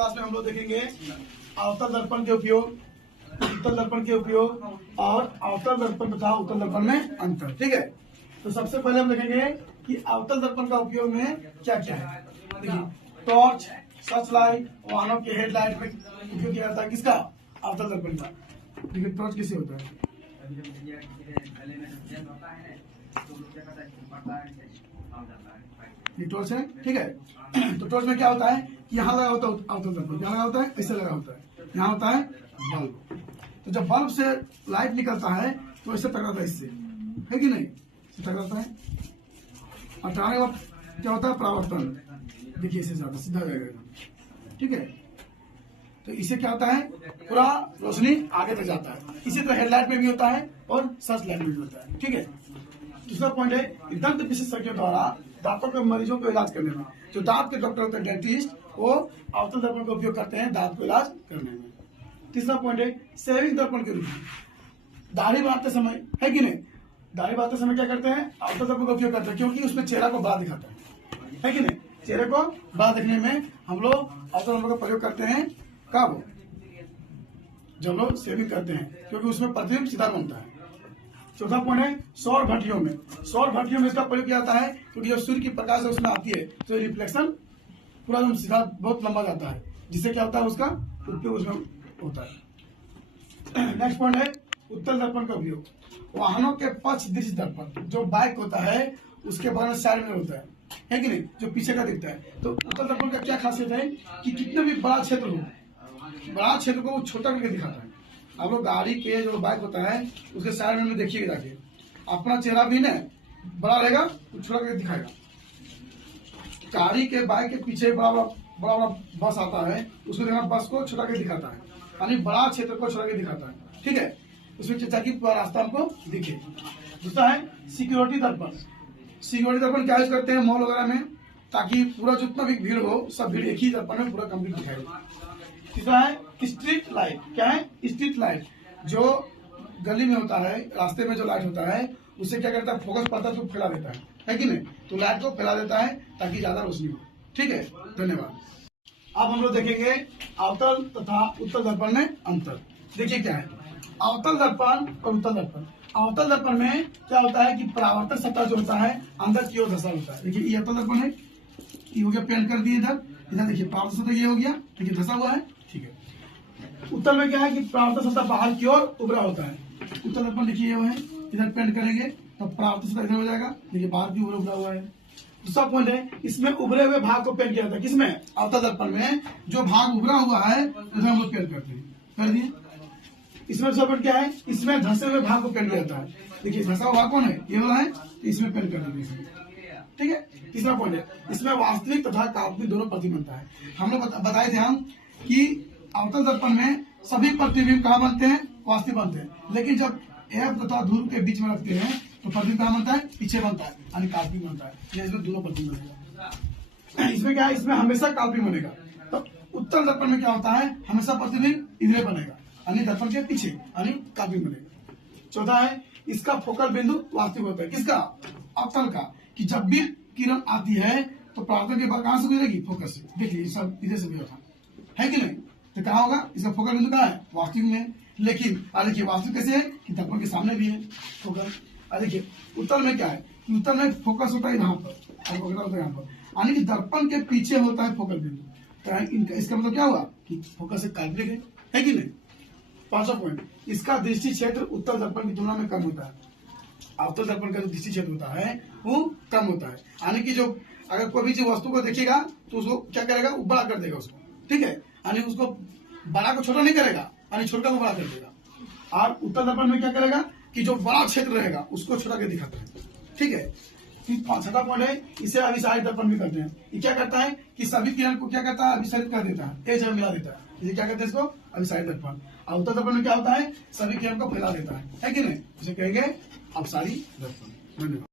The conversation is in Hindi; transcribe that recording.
क्लास में हम लोग देखेंगे अवतल दर्पण के उपयोग, उत्तल दर्पण के उपयोग और अवतल दर्पण तथा उत्तल दर्पण में अंतर। ठीक है, तो सबसे पहले हम देखेंगे कि अवतल दर्पण का उपयोग में क्या क्या है। देखिए, टॉर्च, सर्च लाइट, वाहनों के हेडलाइट में उपयोग किया जाता है किसका, अवतल दर्पण का। देखिए टॉर्च किससे होता है, ये टॉर्च है। ठीक है, तो टॉर्च में क्या होता है, यहाँ लगा होता है अवतल दर्पण, यहाँ लगा होता है, ऐसे लगा होता है, यहाँ होता है बल्ब। तो जब बल्ब से लाइट निकलता है तो ऐसे टकराता है, इससे है कि नहीं, टकराता है और टकराने के बाद क्या होता है, परावर्तन। देखिए इससे ज्यादा सीधा जाएगा। ठीक है, तो इससे क्या होता है, पूरा रोशनी आगे तक जाता है। इसी तरह हेडलाइट में भी होता है और सर्च लाइट में भी होता है। ठीक है, दूसरा पॉइंट है दंत विशेषज्ञों द्वारा दांतों के मरीजों को इलाज करने में, जो दांत के डॉक्टर होते हैं डेंटिस्ट, वो अवतल दर्पण का उपयोग करते हैं दांत को इलाज करने में। तीसरा पॉइंट है सेविंग दर्पण के रूप में, दाढ़ी बांधते समय, है कि नहीं, दाढ़ी बांधते समय क्या करते हैं, अवतल दर्पण का उपयोग करते हैं, क्योंकि उसमें चेहरा को बड़ा दिखाता है कि नहीं, चेहरे को बड़ा दिखने में हम लोग अवतल दर्पण का प्रयोग करते हैं। कब, जब लोग सेविंग करते हैं, क्योंकि उसमें प्रतिबिंब सीधा बनता है। चौथा पॉइंट है सौर भट्टियों में, सौर भट्टियों में इसका प्रयोग किया जाता है, क्योंकि जब सूर्य की प्रकाश उसमें आती है तो रिफ्लेक्शन पूरा एकदम सीधा बहुत लंबा जाता है, जिससे क्या होता है, उसका उपयोग उसमें होता है। नेक्स्ट पॉइंट है उत्तल दर्पण का उपयोग, वाहनों के पक्ष दृश्य दर्पण, जो बाइक होता है उसके बगल साइड में होता है कि नहीं, जो पीछे का दिखता है। तो उत्तल दर्पण का क्या खासियत है कि कितना भी बड़ा क्षेत्र हो, बड़ा क्षेत्र को वो छोटा करके दिखाता है। आप लोग गाड़ी के जो बाइक होता है उसके साइड में देखिएगा जाके, अपना चेहरा भी ना बड़ा रहेगा तो छोटा करके दिखाएगा। गाड़ी के बाइक के पीछे बड़ा बड़ा बस आता है, उसको देखना बस को छोटा करके दिखाता है, यानी बड़ा क्षेत्र को छोटा करके दिखाता है। ठीक है, उसमें ताकि पूरा रास्ता हमको दिखे। दूसरा है सिक्योरिटी दर्पण, सिक्योरिटी दर्पण क्या यूज करते हैं मॉल वगैरह में, ताकि पूरा जितना भी भीड़ हो सब भीड़ एक ही दर्पण में पूरा कंप्लीट दिखाएगा। तीसरा है स्ट्रीट लाइट, क्या है, स्ट्रीट लाइट, जो गली में होता है, रास्ते में जो लाइट होता है उससे क्या करता है, फोकस पड़ता है तो फैला देता है कि नहीं, तो लाइट को फैला देता है ताकि ज्यादा रोशनी हो। ठीक है, धन्यवाद। अब हम लोग देखेंगे अवतल तथा उत्तल दर्पण में अंतर। देखिए क्या है अवतल दर्पण और उत्तल दर्पण। अवतल दर्पण में क्या होता है कि परावर्तक सतह जो होता है अंदर की ओर धंसा होता है। देखिए ये अवतल दर्पण है, ये हो गया, पेंट कर दिए इधर, इधर देखिए परावर्तक सतह ये हो गया, देखिए धंसा हुआ है। ठीक है, उत्तल में क्या है कि परावर्तक सतह बाहर की ओर उभरा होता है। उत्तल दर्पण देखिए ये है, इधर पेंट करेंगे तो परावर्तक सतह इधर हो जाएगा, देखिए बाहर की ओर उभरा हुआ है। दूसरा पॉइंट है इसमें उभरे हुए भाग को पेंट किया जाता है, किसमें, अवतल दर्पण में जो भाग उभरा हुआ है उसे हम लोग पेंट करते हैं, कर दिए। इसमें दूसरा पॉइंट क्या है, इसमें धंसे हुए भाग को पेंट किया जाता है। देखिए धंसा हुआ भाग कौन है, ये वाला है, तो इसमें पेंट कर देंगे। ठीक है, तीसरा पॉइंट है इसमें वास्तविक तथा काल्पनिक दोनों प्रतिबिंब बनता है। हम लोग बताए थे हम कि अवतल दर्पण में सभी प्रतिबिंब कहाँ बनते हैं, वास्तविक बनते हैं, लेकिन जब एफ तथा ध्रुव के बीच में रखते हैं तो प्रतिबिंब कहाँ बनता है, पीछे बनता है, यानी काल्पनिक बनता है। इसमें दोनों प्रतिबिंब बनेगा। इसमें क्या है, इसमें हमेशा काल्पनिक बनेगा। तो उत्तल दर्पण में क्या होता है, हमेशा प्रतिबिंब इधर बनेगा, यानी दर्पण के पीछे, यानी काल्पनिक बनेगा। चौथा है इसका फोकल बिंदु वास्तविक होता है, किसका, अवतल का, कि जब भी किरण आती है तो परावर्तन के बाद कहां से गुजरेगी, फोकस से। देखिए सब इधर से गुजरा है कि नहीं, तो कहा होगा इसका फोकल बिंदु कहाँ है, वास्तविक में। लेकिन देखिए वास्तविक कैसे है कि दर्पण के सामने भी है फोकस। देखिए उत्तल में क्या है, उत्तल में फोकस होता है यहाँ पर और होता है यहाँ पर, यानी कि दर्पण के पीछे होता है फोकल बिंदु। तो इसका मतलब क्या हुआ कि फोकस एक काल्पनिक है कि नहीं। पांचवा पॉइंट, इसका दृष्टि क्षेत्र उत्तल दर्पण की तुलना में कम होता है। अवतल दर्पण का जो दृष्टि क्षेत्र होता है वो कम होता है, यानी कि जो अगर कोई भी चीज वस्तु को देखेगा तो उसको क्या करेगा, वो बड़ा कर देगा उसको। ठीक है, यानी उसको बड़ा को छोटा नहीं करेगा, यानी छोटा को बड़ा कर देगा। और उत्तल दर्पण में क्या करेगा कि जो बड़ा क्षेत्र रहेगा उसको छोटा कर दिखाता है। ठीक है, छठा पॉइंट है इसे अभिसारित दर्पण भी करते हैं। ये क्या करता है कि सभी किरण को क्या करता है, अभिसारित कर देता है, एक जगह मिला देता है। ये क्या कहते हैं, इसको अभिसारित दर्पण। और उत्तल दर्पण में क्या होता है, सभी किरण को फैला देता है कि नहीं, इसे कहेंगे अपसारी दर्पण। धन्यवाद।